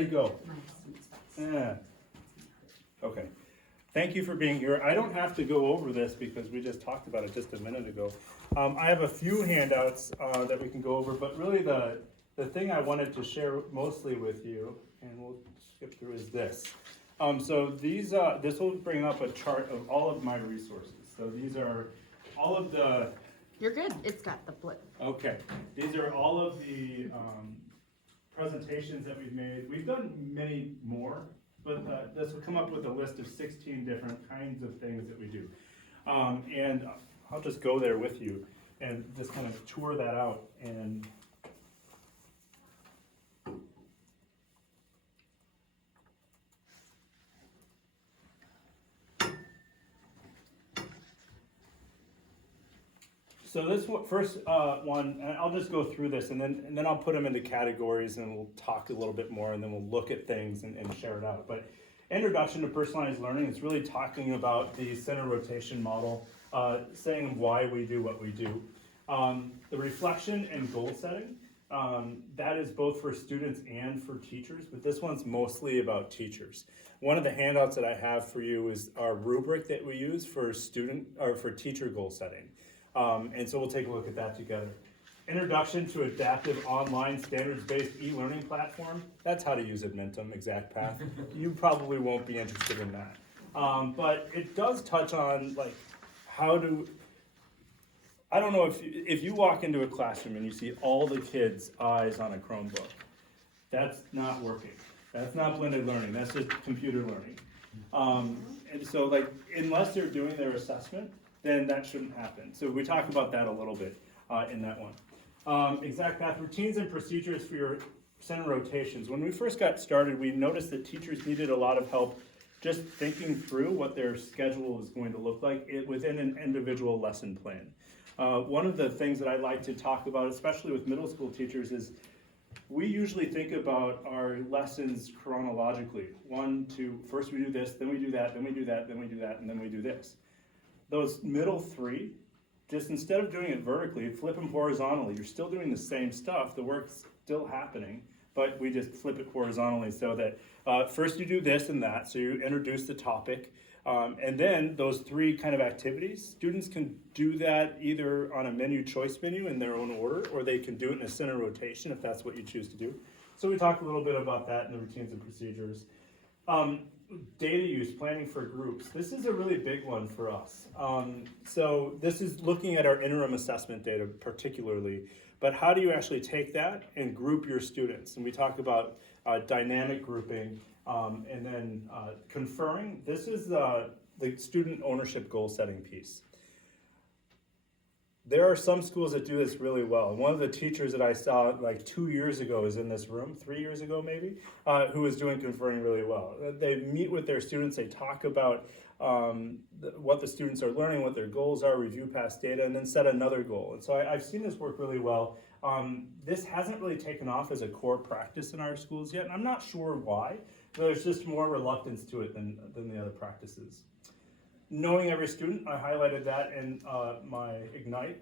There you go. Yeah. Okay. Thank you for being here. I don't have to go over this because we just talked about it just a minute ago. I have a few handouts that we can go over, but really the thing I wanted to share mostly with you, and we'll skip through, is this. So these, this will bring up a chart of all of my resources. So these are all of the... You're good. It's got the blip. Okay. These are all of the presentations that we've made. We've done many more, but this will come up with a list of 16 different kinds of things that we do. And I'll just go there with you and just kind of tour that out. And so this first one, and I'll just go through this, and then I'll put them into categories, and we'll talk a little bit more, and then we'll look at things and share it out. But Introduction to Personalized Learning is really talking about the center rotation model, saying why we do what we do. The reflection and goal setting, that is both for students and for teachers, but this one's mostly about teachers. One of the handouts that I have for you is our rubric that we use for for teacher goal setting. And so we'll take a look at that together. Introduction to Adaptive Online Standards-Based E-Learning Platform. That's how to use Admentum, ExactPath. You probably won't be interested in that. But it does touch on like how to, I don't know if you walk into a classroom and you see all the kids' eyes on a Chromebook, that's not working. That's not blended learning, that's just computer learning. And so like, unless they're doing their assessment, then that shouldn't happen. So we talk about that a little bit in that one. ExactPath routines and procedures for your center rotations. When we first got started, we noticed that teachers needed a lot of help just thinking through what their schedule is going to look like within an individual lesson plan. One of the things that I like to talk about, especially with middle school teachers, is we usually think about our lessons chronologically. 1, 2, first we do this, then we do that, then we do that, then we do that, and then we do this. Those middle 3, just instead of doing it vertically, flip them horizontally. You're still doing the same stuff, the work's still happening, but we just flip it horizontally so that first you do this and that, so you introduce the topic, and then those 3 kind of activities, students can do that either on a menu choice menu in their own order, or they can do it in a center rotation if that's what you choose to do. So we talked a little bit about that in the routines and procedures. Data use, planning for groups. This is a really big one for us. So this is looking at our interim assessment data particularly, but how do you actually take that and group your students? And we talk about dynamic grouping and then conferring. This is the student ownership goal setting piece. There are some schools that do this really well. One of the teachers that I saw like 2 years ago is in this room, 3 years ago maybe, who is doing conferring really well. They meet with their students, they talk about what the students are learning, what their goals are, review past data, and then set another goal. And so I've seen this work really well. This hasn't really taken off as a core practice in our schools yet, and I'm not sure why. There's just more reluctance to it than the other practices. Knowing every student, I highlighted that in my Ignite.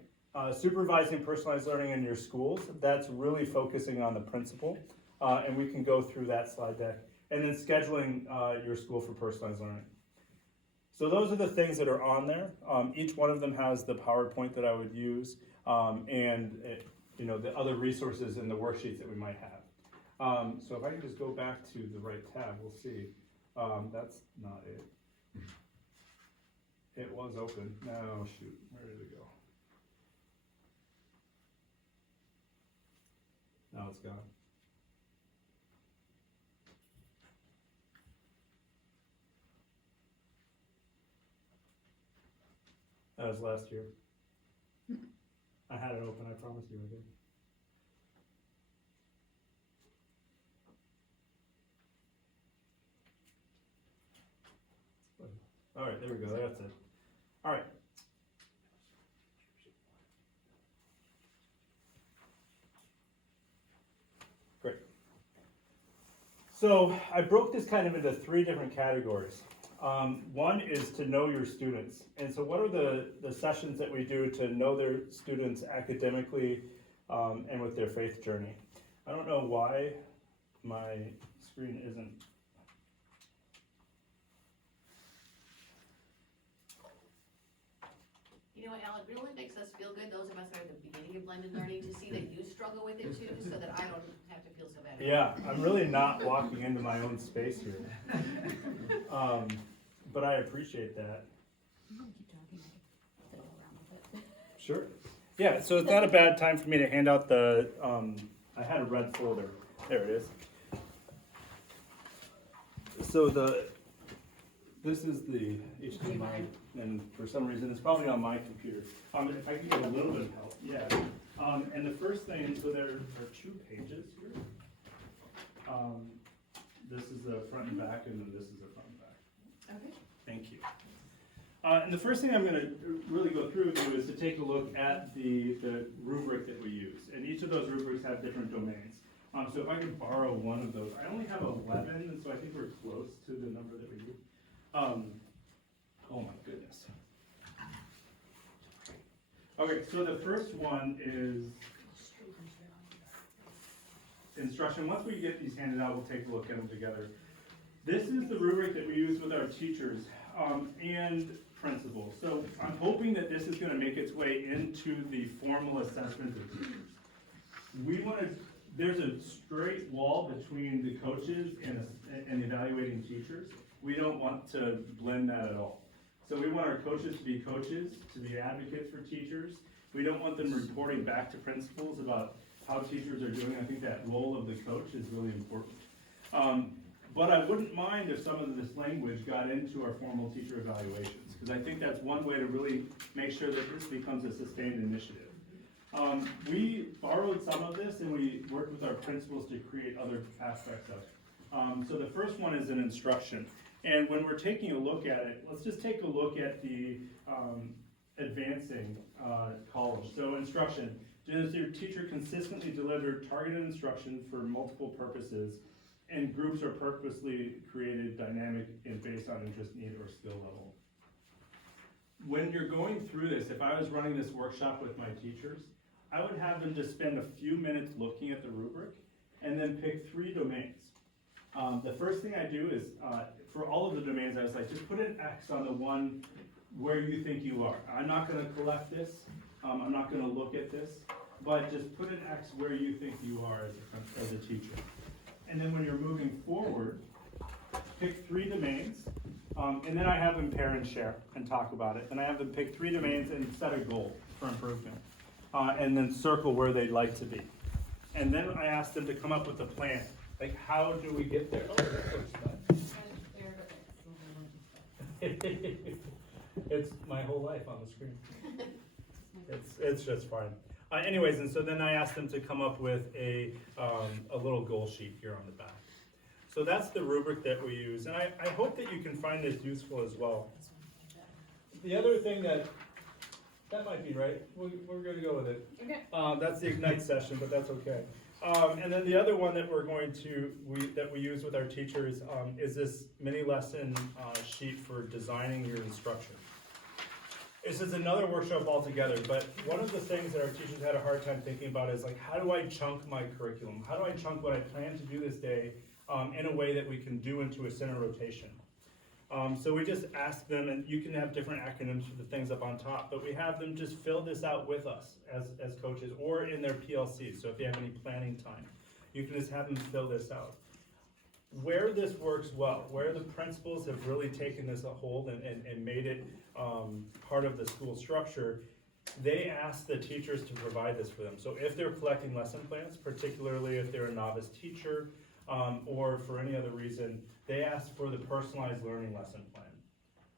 Supervising personalized learning in your schools, that's really focusing on the principal, and we can go through that slide deck. And then scheduling your school for personalized learning. So those are the things that are on there. Each one of them has the PowerPoint that I would use, and the other resources and the worksheets that we might have. So if I can just go back to the right tab, we'll see. That's not it. It was open. No, shoot. Where did it go? Now it's gone. That was last year. I had it open, I promise you I did. All right, there we go, that's it. All right. Great. So I broke this kind of into 3 different categories. One is to know your students. And so what are the sessions that we do to know their students academically and with their faith journey? I don't know why my screen isn't. You know what, Al, it really makes us feel good, those of us that are at the beginning of blended learning, to see that you struggle with it too, so that I don't have to feel so bad. Yeah, I'm really not walking into my own space here. But I appreciate that. I'm gonna keep talking. I can fiddle around with it. Sure. Yeah, so it's not a bad time for me to hand out the, I had a red folder. There it is. So this is the HDMI, and for some reason, it's probably on my computer. If I can get a little bit of help, yeah. And the first thing, so there are 2 pages here. This is the front and back, and then this is the front and back. Okay. Thank you. And the first thing I'm going to really go through with you is to take a look at the rubric that we use. And each of those rubrics have different domains. So if I could borrow one of those, I only have 11, and so I think we're close to the number that we do. Oh my goodness. Okay, so the first one is instruction. Once we get these handed out, we'll take a look at them together. This is the rubric that we use with our teachers and principals. So I'm hoping that this is going to make its way into the formal assessment of teachers. There's a straight wall between the coaches and evaluating teachers. We don't want to blend that at all. So we want our coaches to be coaches, to be advocates for teachers. We don't want them reporting back to principals about how teachers are doing. I think that role of the coach is really important. But I wouldn't mind if some of this language got into our formal teacher evaluations, because I think that's one way to really make sure that this becomes a sustained initiative. We borrowed some of this and we worked with our principals to create other aspects of it. So the first one is an instruction. And when we're taking a look at it, let's just take a look at the advancing column. So instruction. Does your teacher consistently deliver targeted instruction for multiple purposes, and groups are purposely created, dynamic, and based on interest, need, or skill level? When you're going through this, if I was running this workshop with my teachers, I would have them just spend a few minutes looking at the rubric and then pick 3 domains. The first thing I do is, for all of the domains, I was like, just put an X on the one where you think you are. I'm not going to collect this. I'm not going to look at this, but just put an X where you think you are as a teacher. And then when you're moving forward, pick 3 domains, and then I have them pair and share and talk about it. And I have them pick 3 domains and set a goal for improvement, and then circle where they'd like to be. And then I ask them to come up with a plan. Like, how do we get there? It's my whole life on the screen. It's just fine. Anyways, and so then I asked them to come up with a little goal sheet here on the back. So that's the rubric that we use, and I hope that you can find this useful as well. The other thing that might be right, we're going to go with it. Okay. That's the Ignite session, but that's okay. And then the other one that we use with our teachers is this mini lesson sheet for designing your instruction. This is another workshop altogether, but one of the things that our teachers had a hard time thinking about is like, how do I chunk my curriculum? How do I chunk what I plan to do this day in a way that we can do into a center rotation? So we just ask them, and you can have different acronyms for the things up on top, but we have them just fill this out with us as coaches or in their PLCs. So if you have any planning time, you can just have them fill this out. Where this works well, where the principals have really taken this a hold and made it part of the school structure, they ask the teachers to provide this for them. So if they're collecting lesson plans, particularly if they're a novice teacher, or for any other reason, they ask for the personalized learning lesson plan.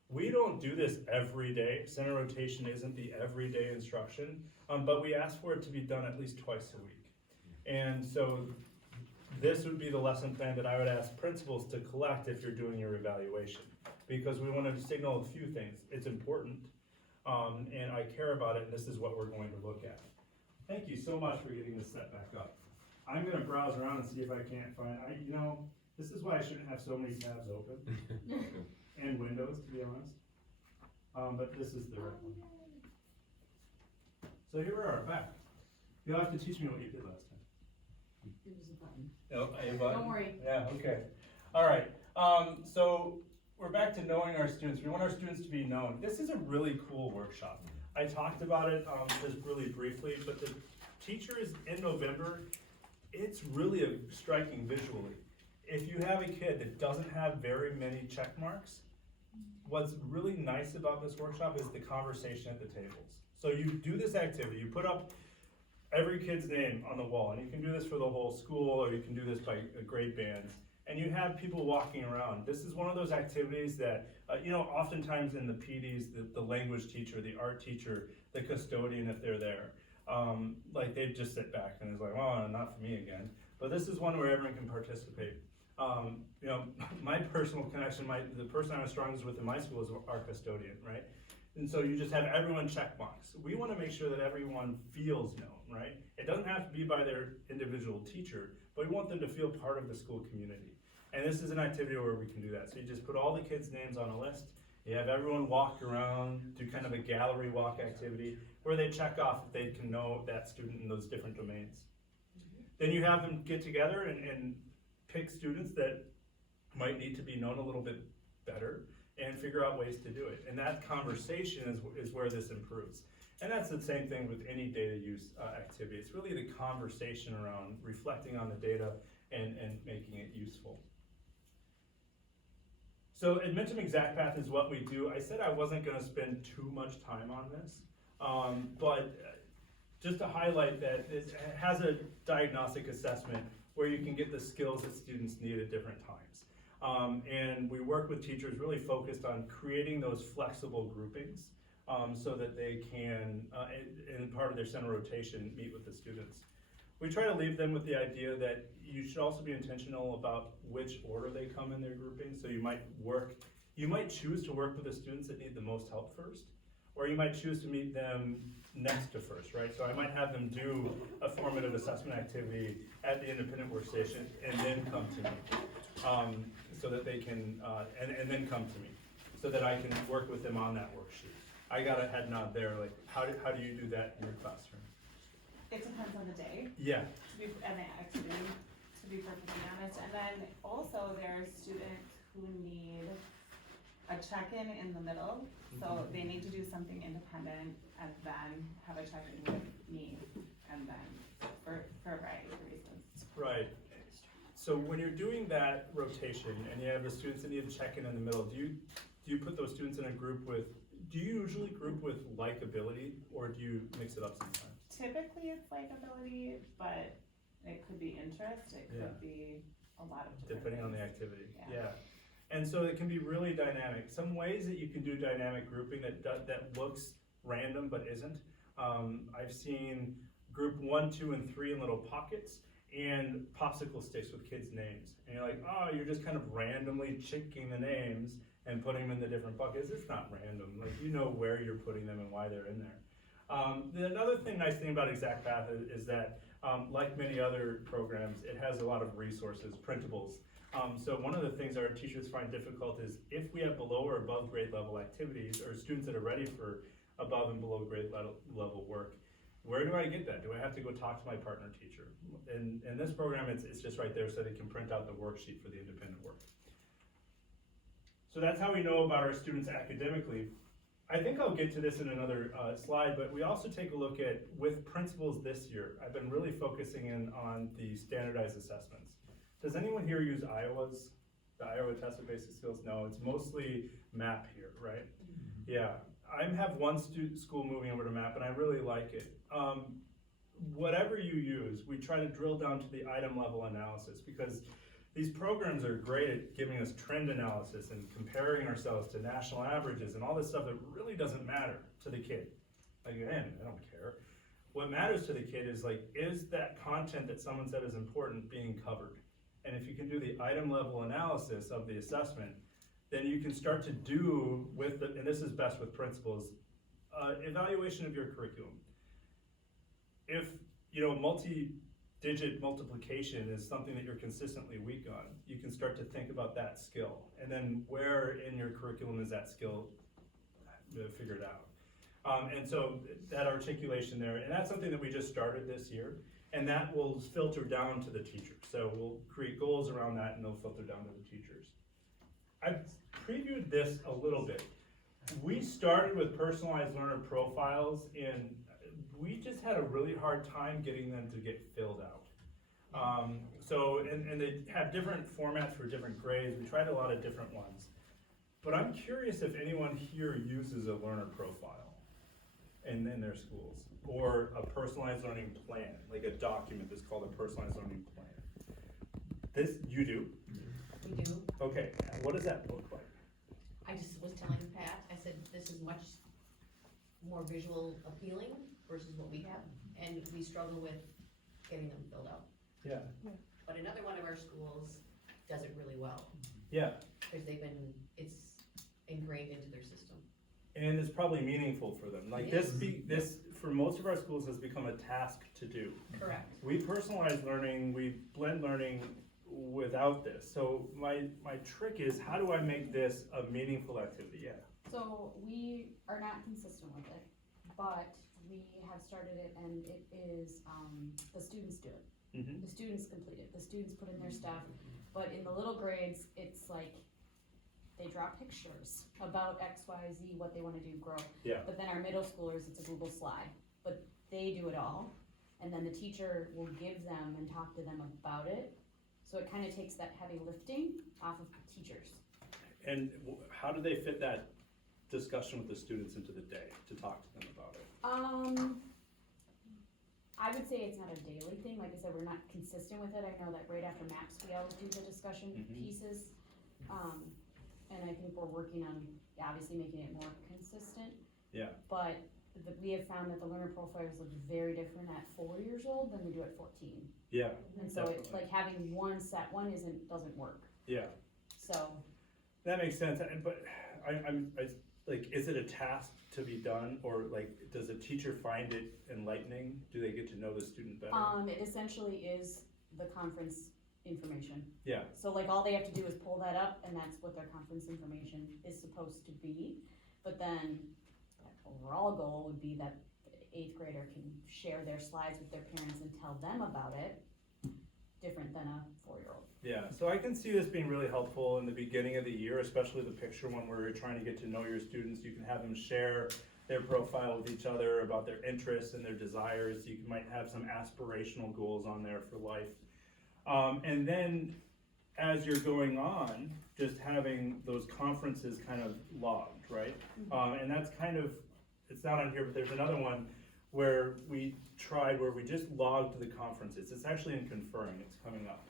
We don't do this every day. Center rotation isn't the everyday instruction, but we ask for it to be done at least twice a week. And so this would be the lesson plan that I would ask principals to collect if you're doing your evaluation, because we want to signal a few things. It's important, and I care about it, and this is what we're going to look at. Thank you so much for getting this set back up. I'm going to browse around and see if I can't find, this is why I shouldn't have so many tabs open, and windows, to be honest. But this is the right one. So here we are, back. You'll have to teach me what you did last time. It was a button. Oh, a button? Don't worry. Yeah, okay. All right, so we're back to knowing our students. We want our students to be known. This is a really cool workshop. I talked about it just really briefly, but the teachers in November, it's really striking visually. If you have a kid that doesn't have very many check marks, what's really nice about this workshop is the conversation at the tables. So you do this activity, you put up every kid's name on the wall, and you can do this for the whole school, or you can do this by grade bands, and you have people walking around. This is one of those activities that, oftentimes in the PDs, the language teacher, the art teacher, the custodian, if they're there, like they just sit back and it's like, oh, not for me again. But this is one where everyone can participate. My personal connection, the person I was strongest with in my school is our custodian, right? And so you just have everyone check marks. We want to make sure that everyone feels known, right? It doesn't have to be by their individual teacher, but we want them to feel part of the school community. And this is an activity where we can do that. So you just put all the kids' names on a list. You have everyone walk around, do kind of a gallery walk activity where they check off if they can know that student in those different domains. Then you have them get together and pick students that might need to be known a little bit better and figure out ways to do it. And that conversation is where this improves. And that's the same thing with any data use activity. It's really the conversation around reflecting on the data and making it useful. So Admentum Exact Path is what we do. I said I wasn't going to spend too much time on this, but just to highlight that it has a diagnostic assessment where you can get the skills that students need at different times. And we work with teachers really focused on creating those flexible groupings so that they can, in part of their center rotation, meet with the students. We try to leave them with the idea that you should also be intentional about which order they come in their grouping. So you might choose to work with the students that need the most help first, or you might choose to meet them next to first, right? So I might have them do a formative assessment activity at the independent workstation and then come to me, so that they can, and then come to me, so that I can work with them on that worksheet. I got a head nod there, like how do you do that in your classroom? It depends on the day. Yeah. And the activity, to be perfectly honest. And then also there are students who need a check-in in the middle. So they need to do something independent and then have a check-in with me, and then for a variety of reasons. Right. So when you're doing that rotation and you have the students that need a check-in in the middle, do you put those students in a group with, do you usually group with likability, or do you mix it up sometimes? Typically it's likability, but it could be interest, it could be a lot of different Depending on the things. activity, Yeah. yeah. And so it can be really dynamic. Some ways that you can do dynamic grouping that looks random but isn't. I've seen group 1, 2, and 3 in little pockets and popsicle sticks with kids' names. And you're like, oh, you're just kind of randomly checking the names and putting them in the different buckets. It's not random. Like, you know where you're putting them and why they're in there. Another nice thing about Exact Path is that, like many other programs, it has a lot of resources, printables. So one of the things our teachers find difficult is if we have below or above grade level activities, or students that are ready for above and below grade level work, where do I get that? Do I have to go talk to my partner teacher? In this program, it's just right there so they can print out the worksheet for the independent work. So that's how we know about our students academically. I think I'll get to this in another slide, but we also take a look at, with principals this year, I've been really focusing in on the standardized assessments. Does anyone here use Iowa's, the Iowa Test of Basic Skills? No, it's mostly MAP here, right? Yeah, I have one school moving over to MAP and I really like it. Whatever you use, we try to drill down to the item level analysis, because these programs are great at giving us trend analysis and comparing ourselves to national averages and all this stuff that really doesn't matter to the kid. Like, man, I don't care. What matters to the kid is, like, is that content that someone said is important being covered? And if you can do the item level analysis of the assessment, then you can start to do with the, and this is best with principals, evaluation of your curriculum. If, multi-digit multiplication is something that you're consistently weak on, you can start to think about that skill. And then where in your curriculum is that skill figured out? And so that articulation there, and that's something that we just started this year. and that will filter down to the teachers. So we'll create goals around that and they'll filter down to the teachers. I've previewed this a little bit. We started with personalized learner profiles and we just had a really hard time getting them to get filled out. And they have different formats for different grades. We tried a lot of different ones. But I'm curious if anyone here uses a learner profile in their schools, or a personalized learning plan, like a document that's called a personalized learning plan. This, you do? We do. Okay, what does that look like? I just was telling Pat, I said, this is much more visual appealing versus what we have, and we struggle with getting them filled out. Yeah. But another one of our schools does it really well, Yeah, because it's ingrained into their system. and it's probably meaningful for them. Like It this, for most of our schools, has become a task to do. Correct. We personalize learning, we blend learning without this. So my trick is, how do I make this a meaningful activity? Yeah. So we are not consistent with it, but we have started it and it is, the students do it. Mm-hmm. The students complete it, the students put in their stuff, but in the little grades, it's like, they draw pictures about X, Y, Z, what they wanna do, grow. Yeah. But then our middle schoolers, it's a Google slide, but they do it all, and then the teacher will give them and talk to them about it. So it kinda takes that heavy lifting off of teachers. And how do they fit that discussion with the students into the day to talk to them about it? I would say it's not a daily thing, like I said, we're not consistent with it, I know that right after maps, we always do the discussion Mhm. pieces. And I think we're working on, obviously, making it more consistent. Yeah. But we have found that the learner profiles look very different at 4 years old than they do at 14. Yeah. And so it's Definitely. like having one set, one doesn't work, Yeah. so. That makes sense. But I'm like, is it a task to be done, or like, does a teacher find it enlightening? Do they get to know the student better? It essentially is the conference information. Yeah. So like all they have to do is pull that up and that's what their conference information is supposed to be. But then that overall goal would be that the 8th grader can share their slides with their parents and tell them about it, different than a 4-year-old. Yeah, so I can see this being really helpful in the beginning of the year, especially the picture one where you're trying to get to know your students. You can have them share their profile with each other about their interests and their desires. You might have some aspirational goals on there for life. And then as you're going on, just having those conferences kind of logged, right? And that's kind of, it's not on here, but there's another one where we just logged the conferences. It's actually in Conferring, it's coming up.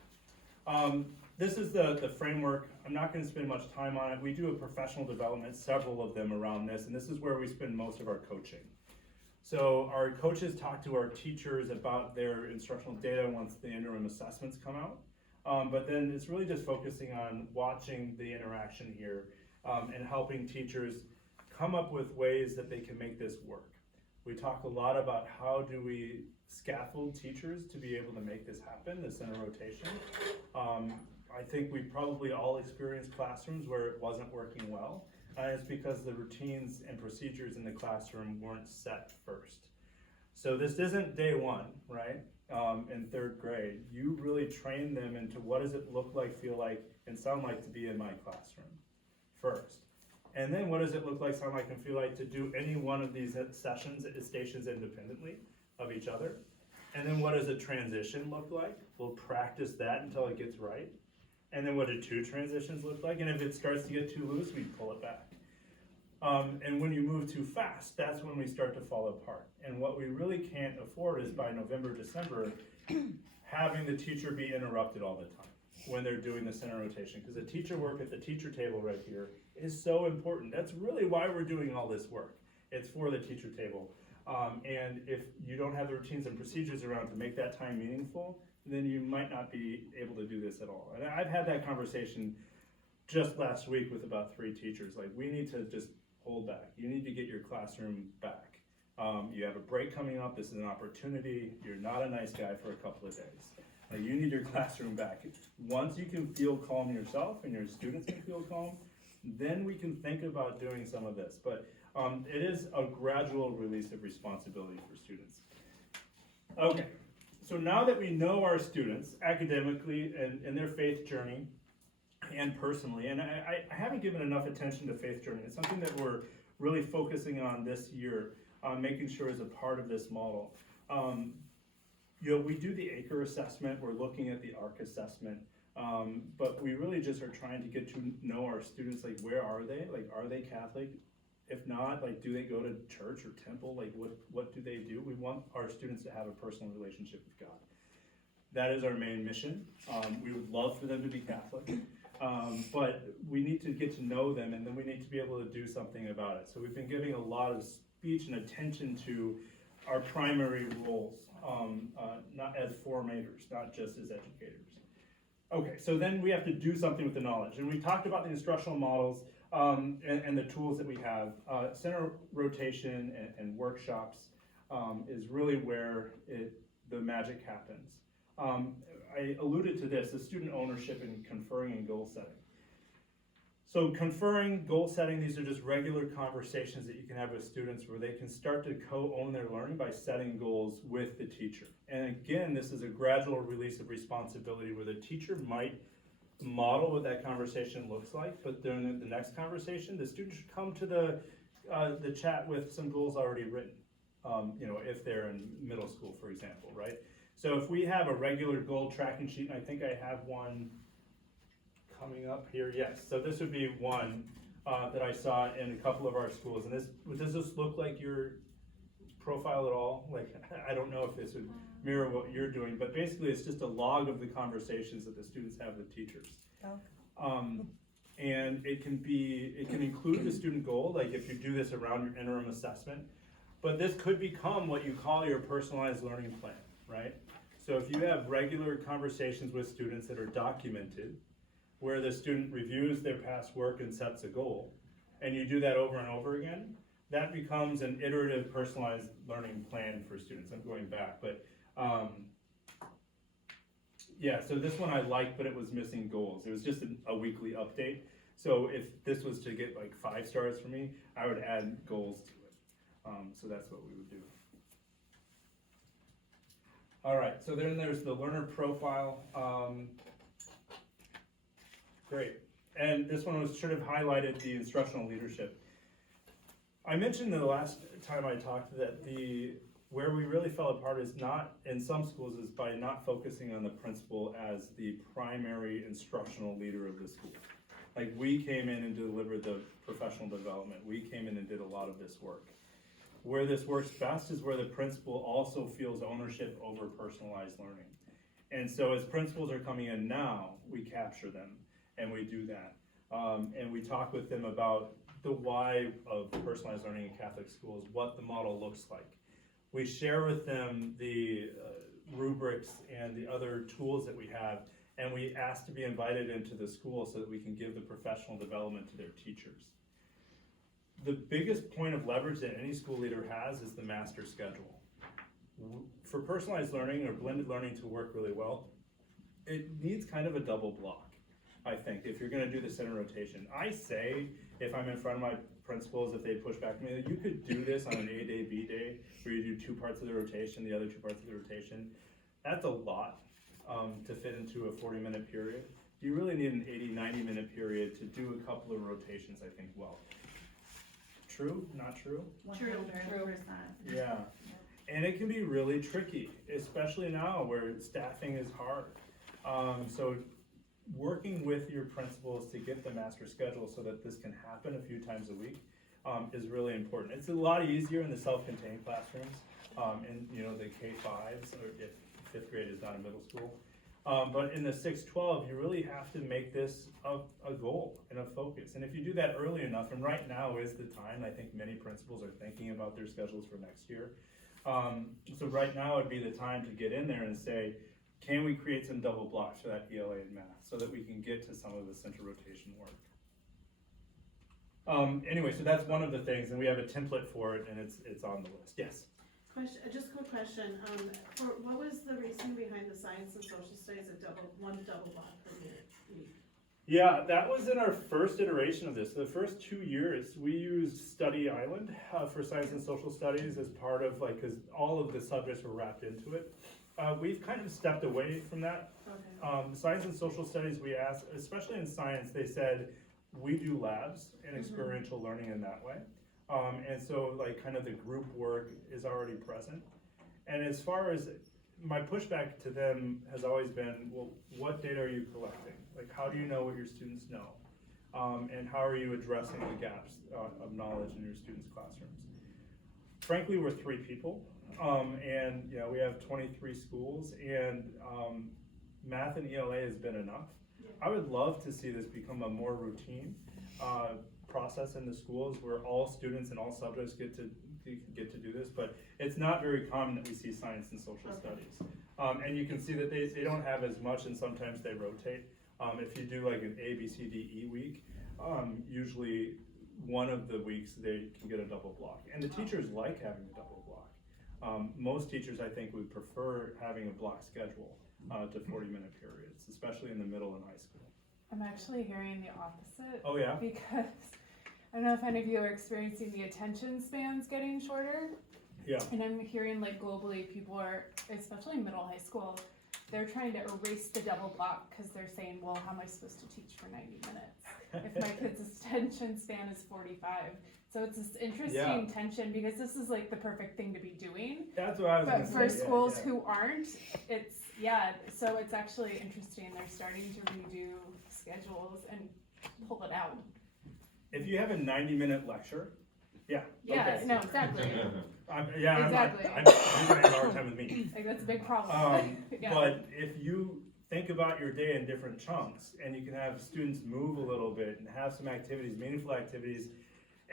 This is the framework. I'm not gonna spend much time on it. We do a professional development, several of them around this, and this is where we spend most of our coaching. So our coaches talk to our teachers about their instructional data once the interim assessments come out. But then it's really just focusing on watching the interaction here and helping teachers come up with ways that they can make this work. We talk a lot about how do we scaffold teachers to be able to make this happen, this center rotation. I think we probably all experienced classrooms where it wasn't working well. It's because the routines and procedures in the classroom weren't set first. So this isn't day one, right? In 3rd grade, you really train them into what does it look like, feel like, and sound like to be in my classroom first. And then what does it look like, sound like, and feel like to do any one of these stations independently of each other. And then what does a transition look like? We'll practice that until it gets right. And then what do 2 transitions look like? And if it starts to get too loose, we pull it back. And when you move too fast, that's when we start to fall apart. And what we really can't afford is by November, December, having the teacher be interrupted all the time when they're doing the center rotation. Because the teacher work at the teacher table right here is so important. That's really why we're doing all this work. It's for the teacher table. And if you don't have the routines and procedures around to make that time meaningful, then you might not be able to do this at all. And I've had that conversation just last week with about 3 teachers. Like, we need to just hold back. You need to get your classroom back. You have a break coming up. This is an opportunity. You're not a nice guy for a couple of days. Like, you need your classroom back. Once you can feel calm yourself and your students can feel calm, then we can think about doing some of this. But it is a gradual release of responsibility for students. Okay, So now that we know our students academically and their faith journey and personally, and I haven't given enough attention to faith journey. It's something that we're really focusing on this year, making sure is a part of this model. We do the ACRE assessment, we're looking at the ARC assessment, but we really just are trying to get to know our students, like where are they? Like, are they Catholic? If not, like, do they go to church or temple? Like, what do they do? We want our students to have a personal relationship with God. That is our main mission. We would love for them to be Catholic, but we need to get to know them, and then we need to be able to do something about it. So we've been giving a lot of speech and attention to our primary roles, not as formators, not just as educators. Okay, so then we have to do something with the knowledge. And we talked about the instructional models and the tools that we have. Center rotation and workshops is really where the magic happens. I alluded to this, the student ownership and conferring and goal setting. So conferring, goal setting, these are just regular conversations that you can have with students where they can start to co-own their learning by setting goals with the teacher. And again, this is a gradual release of responsibility where the teacher might model what that conversation looks like, but during the next conversation, the student should come to the chat with some goals already written, if they're in middle school, for example, right? So if we have a regular goal tracking sheet, and I think I have one coming up here, yes. So this would be one that I saw in a couple of our schools. And does this look like your profile at all? Like, I don't know if this would mirror what you're doing, but basically it's just a log of the conversations that the students have with teachers. And it can include the student goal, like if you do this around your interim assessment, but this could become what you call your personalized learning plan, right? So if you have regular conversations with students that are documented, where the student reviews their past work and sets a goal, and you do that over and over again, that becomes an iterative personalized learning plan for students. I'm going back, but so this one I liked, but it was missing goals. It was just a weekly update. So if this was to get like 5 stars for me, I would add goals to it. So that's what we would do. All right, so then there's the learner profile. Great. And this one was sort of highlighted the instructional leadership. I mentioned the last time I talked that where we really fell apart is not, in some schools, is by not focusing on the principal as the primary instructional leader of the school. Like, we came in and delivered the professional development. We came in and did a lot of this work. Where this works best is where the principal also feels ownership over personalized learning. And so as principals are coming in now, we capture them and we do that. And we talk with them about the why of personalized learning in Catholic schools, what the model looks like. We share with them the rubrics and the other tools that we have, and we ask to be invited into the school so that we can give the professional development to their teachers. The biggest point of leverage that any school leader has is the master schedule. For personalized learning or blended learning to work really well, it needs kind of a double block, I think, if you're going to do the center rotation. I say, if I'm in front of my principals, if they push back to me, you could do this on an A day, B day, where you do 2 parts of the rotation, the other 2 parts of the rotation. That's a lot to fit into a 40-minute period. You really need an 80, 90-minute period to do a couple of rotations, I think, well. True? Not true? 100%. Yeah. And it can be really tricky, especially now where staffing is hard. So working with your principals to get the master schedule so that this can happen a few times a week is really important. It's a lot easier in the self-contained classrooms, in the K-5s, or if 5th grade is not a middle school. But in the 6-12, you really have to make this a goal and a focus. And if you do that early enough, and right now is the time, I think many principals are thinking about their schedules for next year. So right now would be the time to get in there and say, can we create some double blocks for that ELA and math so that we can get to some of the center rotation work? Anyway, so that's one of the things, and we have a template for it, and it's on the list. Yes? Just a quick question. What was the reasoning behind the science and social studies one double block per week? Yeah, that was in our first iteration of this. The first 2 years, we used Study Island for science and social studies as part of, because all of the subjects were wrapped into it. We've kind of stepped away from that. Okay. Science and social studies, we asked, especially in science, they said, we do labs and experiential learning in that way. And so like kind of the group work is already present. And as far as my pushback to them has always been, well, what data are you collecting? Like, how do you know what your students know? And how are you addressing the gaps of knowledge in your students' classrooms? Frankly, we're 3 people, and you know, we have 23 schools, and math and ELA has been enough. I would love to see this become a more routine process in the schools where all students and all subjects get to do this, but it's not very common that we see science and social studies. And you can see that they don't have as much, and sometimes they rotate. If you do like an A, B, C, D, E week, usually one of the weeks they can get a double block. And the teachers like having a double block. Most teachers, I think, would prefer having a block schedule to 40-minute periods, especially in the middle and high school. I'm actually hearing the opposite. Oh yeah? Because I don't know if any of you are experiencing the attention spans getting shorter. Yeah. And I'm hearing like globally people are, especially middle high school, they're trying to erase the double block because they're saying, well, how am I supposed to teach for 90 minutes if my kid's attention span is 45? So it's this interesting tension because this is like the perfect thing to be doing. That's what I was But gonna for say. schools who aren't, it's, so it's actually interesting. They're starting to redo schedules and pull it out. If you have a 90-minute lecture, Yeah, okay. no, exactly. Exactly. I'm having a hard time with me. Like that's a big problem. Yeah. But if you think about your day in different chunks, and you can have students move a little bit and have some activities, meaningful activities,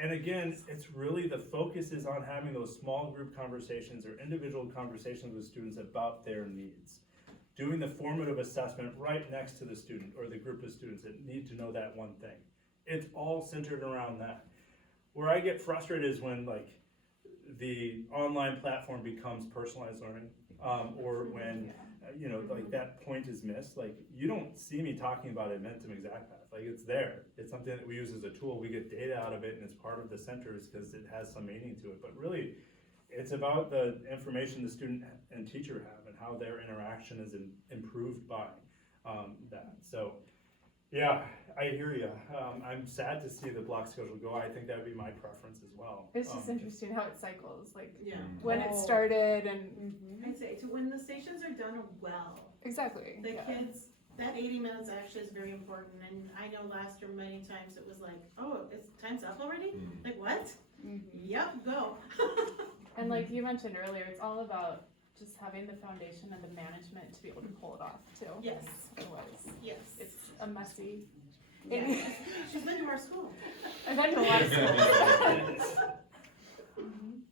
and again, it's really the focus is on having those small group conversations or individual conversations with students about their needs. Doing the formative assessment right next to the student or the group of students that need to know that one thing. It's all centered around that. Where I get frustrated is when like the online platform becomes personalized learning, or when you know, like that point is missed. Like you don't see me talking about Admentum Exact Path. Like it's there. It's something that we use as a tool. We get data out of it, and it's part of the centers because it has some meaning to it. But really, it's about the information the student and teacher have and how their interaction is improved by that. So. Yeah, I hear you. I'm sad to see the block schedule go. I think that would be my preference as well. It's just interesting how it cycles, like Yeah. when it started and I'd say to when the stations are done well, exactly. the Yeah. kids, that 80 minutes actually is very important. And I know last year many times it was like, oh, it's time's up already? Like what? Yep, go. And like you mentioned earlier, it's all about just having the foundation and the management to be able to pull it off too. Yes, Otherwise, yes. it's a messy. Yeah. She's been to our school. I've been to a lot of schools.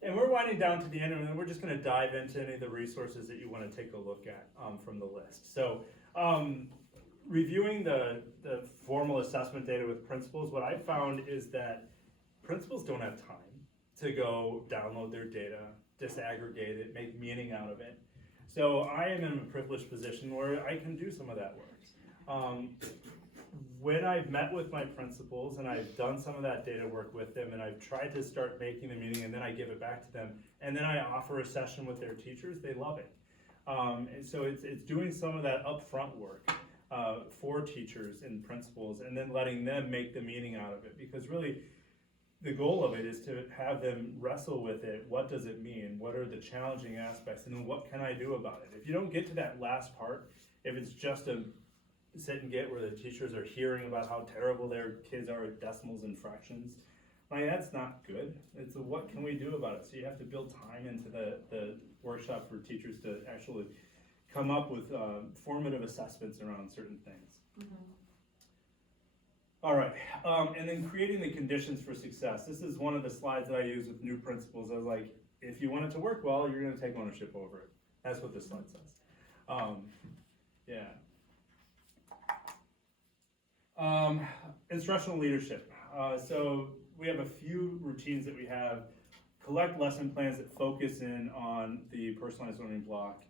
And we're winding down to the end, and we're just going to dive into any of the resources that you want to take a look at from the list. So, reviewing the formal assessment data with principals, what I found is that principals don't have time to go download their data, disaggregate it, make meaning out of it. So I am in a privileged position where I can do some of that work. When I've met with my principals and I've done some of that data work with them and I've tried to start making the meaning and then I give it back to them and then I offer a session with their teachers, they love it. And so it's doing some of that upfront work for teachers and principals and then letting them make the meaning out of it, because really the goal of it is to have them wrestle with it. What does it mean? What are the challenging aspects? And then what can I do about it? If you don't get to that last part, if it's just a sit and get where the teachers are hearing about how terrible their kids are at decimals and fractions, like that's not good. It's a, what can we do about it? So you have to build time into the workshop for teachers to actually come up with formative assessments around certain things. All right, and then creating the conditions for success. This is one of the slides that I use with new principals. I was like, if you want it to work well, you're gonna take ownership over it. That's what this slide says. Yeah. Instructional leadership. So we have a few routines that we have. Collect lesson plans that focus in on the personalized learning block.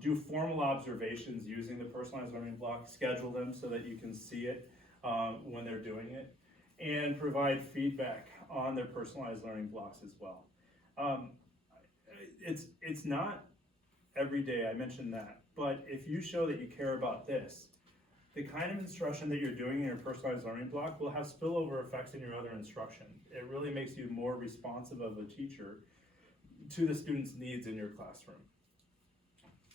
Do formal observations using the personalized learning block. Schedule them so that you can see it when they're doing it. And provide feedback on their personalized learning blocks as well. It's not every day, I mentioned that. But if you show that you care about this, the kind of instruction that you're doing in your personalized learning block will have spillover effects in your other instruction. It really makes you more responsive of a teacher to the student's needs in your classroom.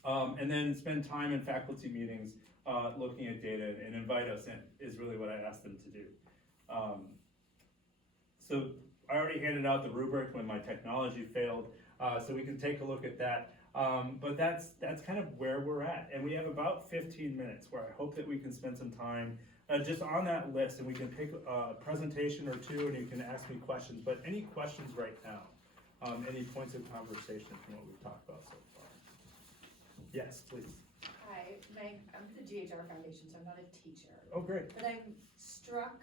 And then spend time in faculty meetings looking at data and invite us in is really what I asked them to do. So I already handed out the rubric when my technology failed, so we can take a look at that. But that's kind of where we're at, and we have about 15 minutes where I hope that we can spend some time just on that list, and we can pick a presentation or two, and you can ask me questions. But any questions right now? Any points of conversation from what we've talked about so far? Yes, please. Hi, I'm with the GHR Foundation, so I'm not a teacher, Oh, great. but I'm struck,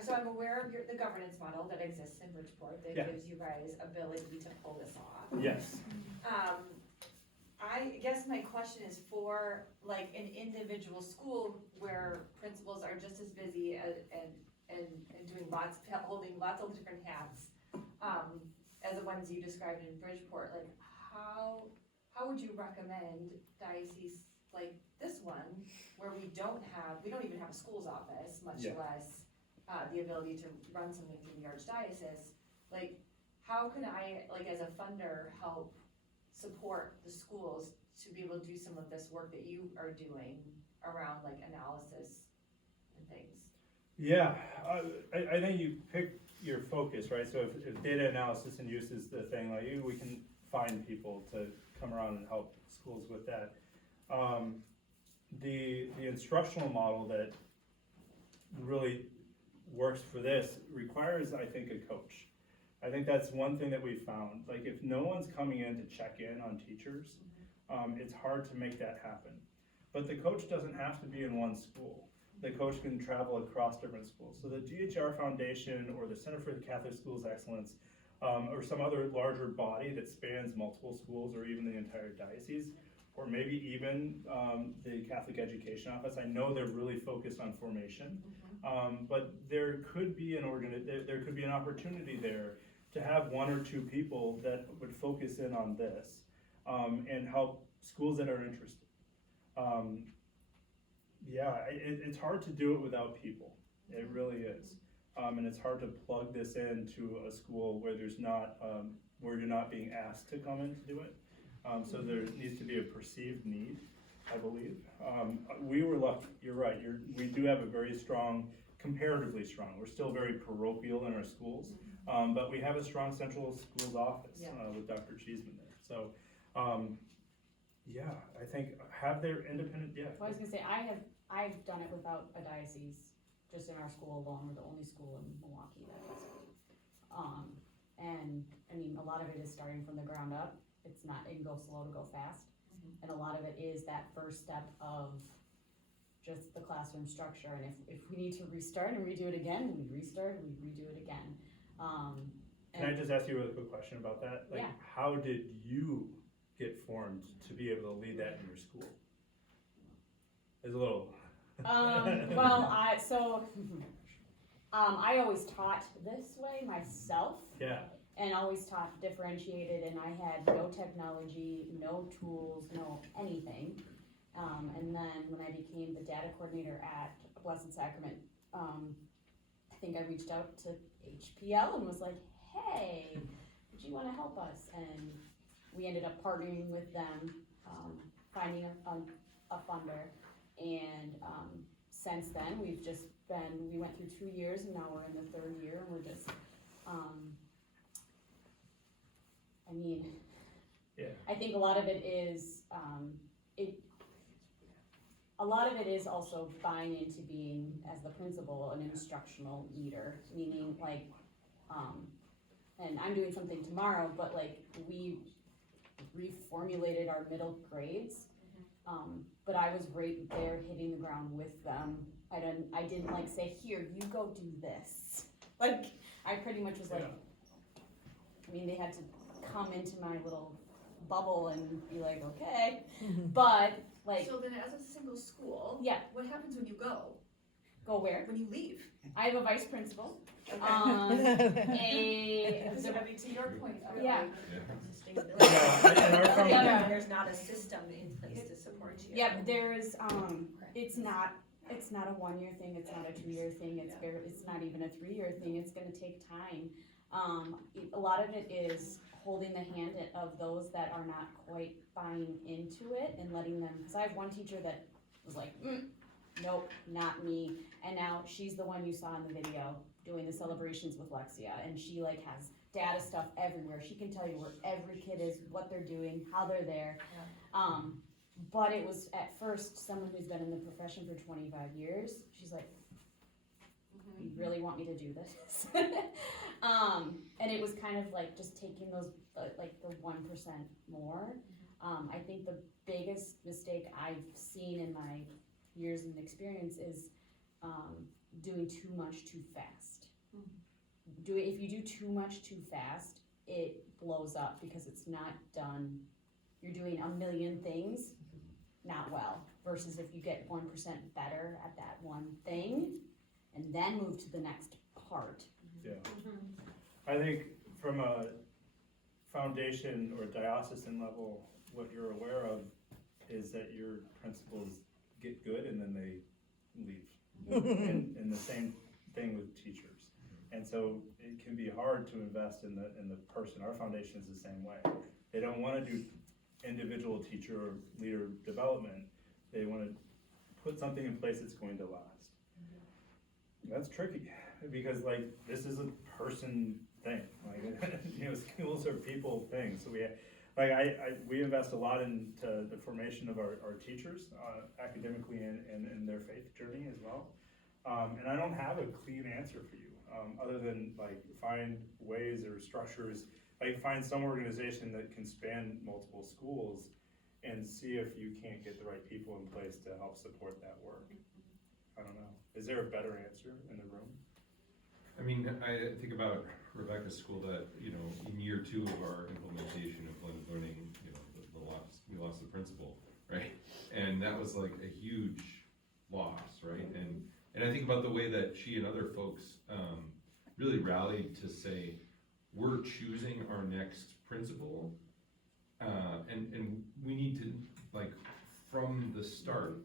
so I'm aware of the governance model that exists in Bridgeport that Yeah. gives you guys ability to pull this off. Yes. I guess my question is for like an individual school where principals are just as busy and doing holding lots of different hats, as the ones you described in Bridgeport, like how would you recommend diocese like this one, where we don't even have a schools office, much Yeah. less the ability to run something through the Archdiocese? Like, how can I, like as a funder, help support the schools to be able to do some of this work that you are doing around like analysis and things? Yeah, I think you pick your focus, right? So if data analysis and use is the thing, like we can find people to come around and help schools with that. The instructional model that really works for this requires, I think, a coach. I think that's one thing that we found. Like if no one's coming in to check in on teachers, it's hard to make that happen. But the coach doesn't have to be in one school. The coach can travel across different schools. So the GHR Foundation or the Center for the Catholic Schools Excellence or some other larger body that spans multiple schools or even the entire diocese, or maybe even the Catholic Education Office. I know they're really focused on formation, but there could be there could be an opportunity there to have one or two people that would focus in on this and help schools that are interested. It's hard to do it without people. It really is. And it's hard to plug this into a school where there's not, where you're not being asked to come in to do it. So there needs to be a perceived need, I believe. We were lucky, you're right, we do have a very strong, comparatively strong, we're still very parochial in our schools, but we have a strong central schools office with Dr. Cheeseman there. So, I think have their independent, Well, I was gonna say, I've done it without a diocese, just in our school alone. We're the only school in Milwaukee that does it. And I mean, a lot of it is starting from the ground up. It's not, it can go slow to go fast. And a lot of it is that first step of just the classroom structure. And if we need to restart and redo it again, we restart, we redo it again. Can I just ask you a really quick question about that? Like, Yeah. how did you get formed to be able to lead that in your school? It's a little. I always taught this way myself. Yeah. And always taught differentiated, and I had no technology, no tools, no anything. And then when I became the data coordinator at Blessed Sacrament, I think I reached out to HPL and was like, hey, would you wanna help us? And we ended up partnering with them, finding a funder. And since then, we went through 2 years and now we're in the third year, and we're just, I think a lot of it is, also buying into being, as the principal, an instructional leader, meaning like, and I'm doing something tomorrow, but like, we reformulated our middle grades, but I was right there hitting the ground with them. I didn't like say, here, you go do this. Like, I pretty much was like, I mean, they had to come into my little bubble and be like, okay, but like. So then as a single school, Yeah. what happens when you go? Go where? When you leave. I have a vice principal, Okay. a, So, I mean, to your point, of Yeah. like, Sustainability. Yeah, and our Yeah. there's not a system in place to support you. Yep, there's, it's not a 1-year thing, it's not a 2-year thing, it's not even a 3-year thing, it's gonna take time. A lot of it is holding the hand of those that are not quite buying into it and letting them, cause I have one teacher that was like, nope, not me, and now she's the one you saw in the video doing the celebrations with Lexia, and she like has data stuff everywhere, she can tell you where every kid is, what they're doing, how they're there. But it was at first someone who's been in the profession for 25 years. She's like, "You really want me to do this?" And it was kind of like just taking those like the 1% more. I think the biggest mistake I've seen in my years of experience is doing too much too fast. If you do too much too fast, it blows up because it's not done. You're doing a million things not well, versus if you get 1% better at that one thing and then move to the next part. Yeah. I think from a foundation or diocesan level, what you're aware of is that your principals get good and then they leave. And the same thing with teachers. And so it can be hard to invest in the person. Our foundation is the same way. They don't want to do individual teacher or leader development. They want to put something in place that's going to last. That's tricky because like this is a person thing. Like schools are people things. So we invest a lot into the formation of our teachers academically and in their faith journey as well. And I don't have a clean answer for you other than like find ways or structures. Like find some organization that can span multiple schools and see if you can't get the right people in place to help support that work. I don't know. Is there a better answer in the room? I mean, I think about Rebecca's school that, in year 2 of our implementation of blended learning, we lost the principal, right? And that was like a huge loss, right? And I think about the way that she and other folks really rallied to say, we're choosing our next principal, and we need to, like, from the start,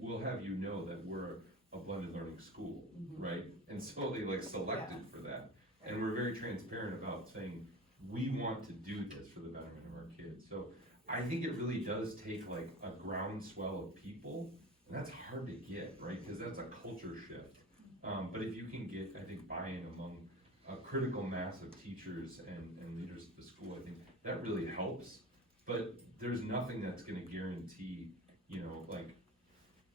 we'll have you know that we're a blended learning school, right? And so they like selected for that. And we're very transparent about saying, we want to do this for the betterment of our kids. So I think it really does take like a groundswell of people, and that's hard to get, right? Because that's a culture shift. But if you can get, I think, buy-in among a critical mass of teachers and leaders at the school, I think that really helps. But there's nothing that's gonna guarantee, like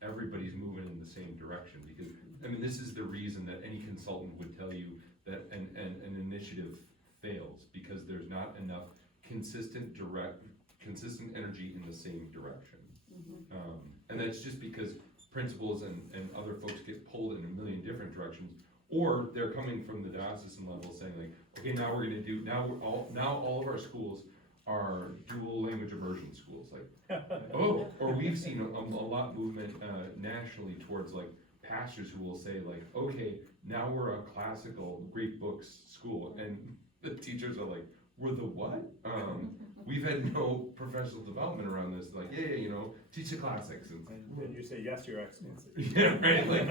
everybody's moving in the same direction, because, I mean, this is the reason that any consultant would tell you that an initiative fails, because there's not enough consistent energy in the same direction. And that's just because principals and other folks get pulled in a million different directions, or they're coming from the diocesan level saying like, okay, now we're gonna do, now all of our schools are dual language immersion schools, like, or we've seen a lot movement nationally towards like pastors who will say like, okay, now we're a classical great books school, and the teachers are like, we're the what? We've had no professional development around this, like, yeah, teach the classics. And you say, yes, your excellency. Yeah, right, like,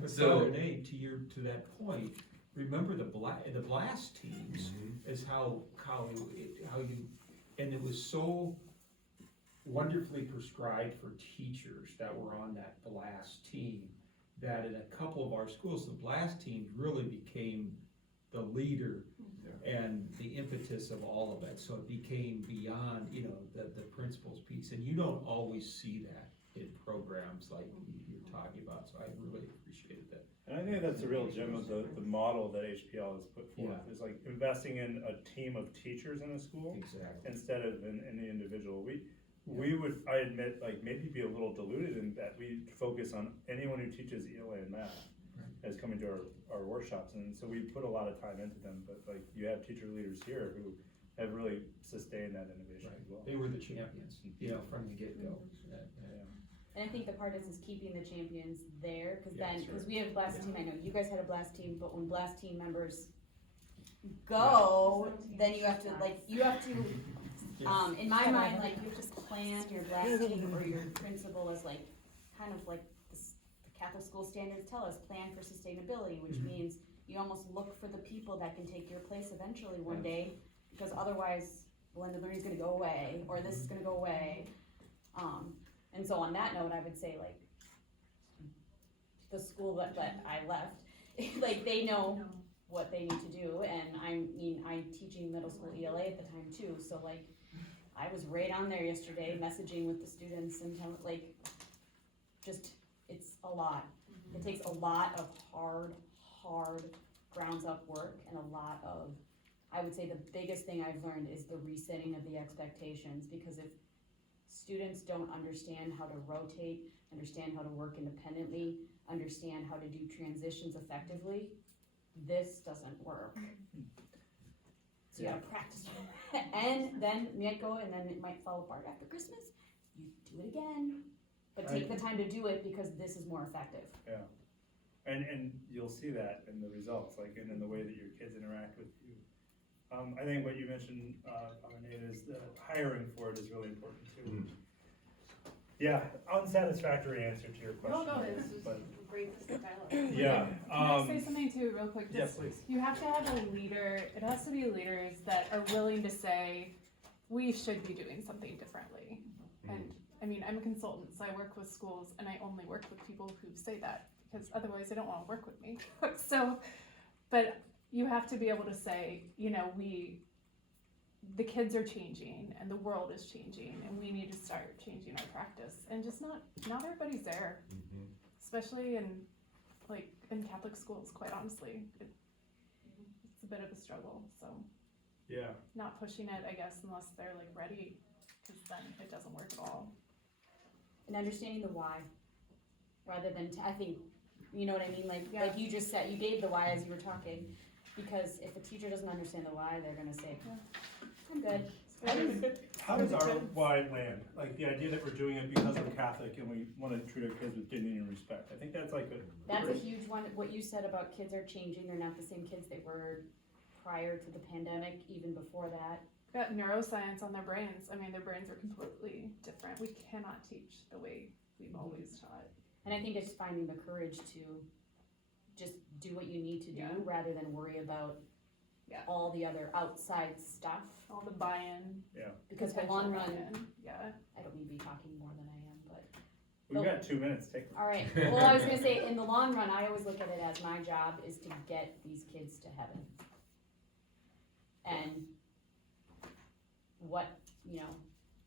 But so, Father Nate, to that point, remember the blast teams is how you, and it was so wonderfully prescribed for teachers that were on that blast team, that in a couple of our schools, the blast team really became the leader and the impetus of all of it. So it became beyond, the principal's piece, and you don't always see that in programs like you're talking about, so I really appreciated that. And I think that's the real gem of the model that HPL has put forth, is like investing in a team of teachers in a school Exactly. instead of in the individual. We would, I admit, like maybe be a little diluted in that we focus on anyone who teaches ELA and math as coming to our workshops, and so we put a lot of time into them, but like you have teacher leaders here who have really sustained that innovation as well. They were the champions, from the get-go. And I think the part is keeping the champions there, cause Yeah, then, sure. cause we have blast team, I know you guys had a blast team, but when blast team members go, then you have to, in my mind, like, you have to plan your blast team or your principal as like, kind of like the Catholic school standards tell us, plan for sustainability, which means you almost look for the people that can take your place eventually one day, because otherwise, blended learning is gonna go away, or this is gonna go away. And so on that note, I would say like, the school that I left, like, they know what they need to do, and I'm teaching middle school ELA at the time too, so like, I was right on there yesterday, messaging with the students and just, it's a lot. It takes a lot of hard grounds up work, and a lot of, I would say the biggest thing I've learned is the resetting of the expectations, because if students don't understand how to rotate, understand how to work independently, understand how to do transitions effectively, this doesn't work. So you gotta practice it. And then you might go, and then it might fall apart after Christmas. You do it again, but take the time to do it, because this is more effective. Yeah, and you'll see that in the results, like, and in the way that your kids interact with you. I think what you mentioned, Arnett, is the hiring for it is really important too. Yeah, unsatisfactory answer to your question. No, this is but, great, this dialogue. yeah. Can I say something too, real quick? Yeah, Just, please. you have to have a leader, it has to be leaders that are willing to say, we should be doing something differently. And, I mean, I'm a consultant, so I work with schools, and I only work with people who say that, because otherwise they don't wanna work with me. So, but you have to be able to say, you know, the kids are changing, and the world is changing, and we need to start changing our practice, and just not everybody's there. Especially in Catholic schools, quite honestly, it's a bit of a struggle, so. Yeah. Not pushing it, I guess, unless they're like ready, cause then it doesn't work at all. And understanding the why, rather than, I think, you know what I mean, like you just said, you gave the why as you were talking, because if a teacher doesn't understand the why, they're gonna say, I'm good. How does our why land? Like, the idea that we're doing it because we're Catholic and we wanna treat our kids with dignity and respect. I think that's like That's a huge one, what you said about kids are changing, they're not the same kids they were prior to the pandemic, even before that. Got neuroscience on their brains, I mean, their brains are completely different, we cannot teach the way we've always taught. And I think it's finding the courage to just do what you need to do, rather than worry about all the other outside stuff. All the buy-in. Yeah. Because the long run, Yeah. I don't need to be talking more than I am, but. we've got 2 minutes, take them. All right, well, I was gonna say, in the long run, I always look at it as my job is to get these kids to heaven. And what,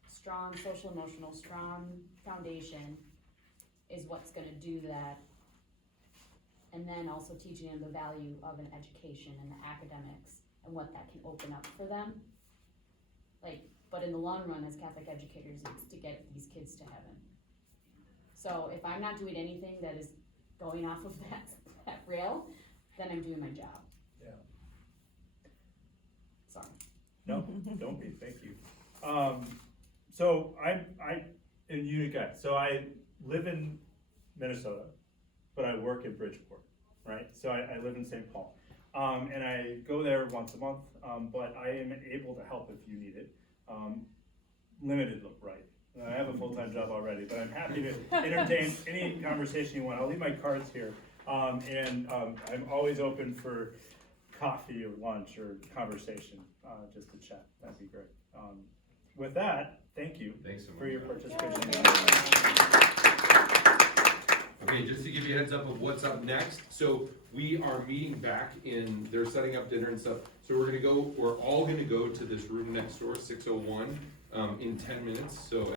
strong social emotional, strong foundation is what's gonna do that. And then also teaching them the value of an education and the academics and what that can open up for them. But in the long run, as Catholic educators, it's to get these kids to heaven. So if I'm not doing anything that is going off of that rail, then I'm doing my job. Yeah. Sorry. No, don't be, thank you. So I'm in Utica, so I live in Minnesota, but I work in Bridgeport, right? So I live in St. Paul. And I go there once a month, but I am able to help if you need it. Limited, right? I have a full-time job already, but I'm happy to entertain any conversation you want. I'll leave my cards here. And I'm always open for coffee or lunch or conversation, just to chat. That'd be great. With that, thank you Thanks so much. for your participation. Okay, just to give you a heads up of what's up next, so we are meeting back they're setting up dinner and stuff, so we're all gonna go to this room next door, 601, in 10 minutes, so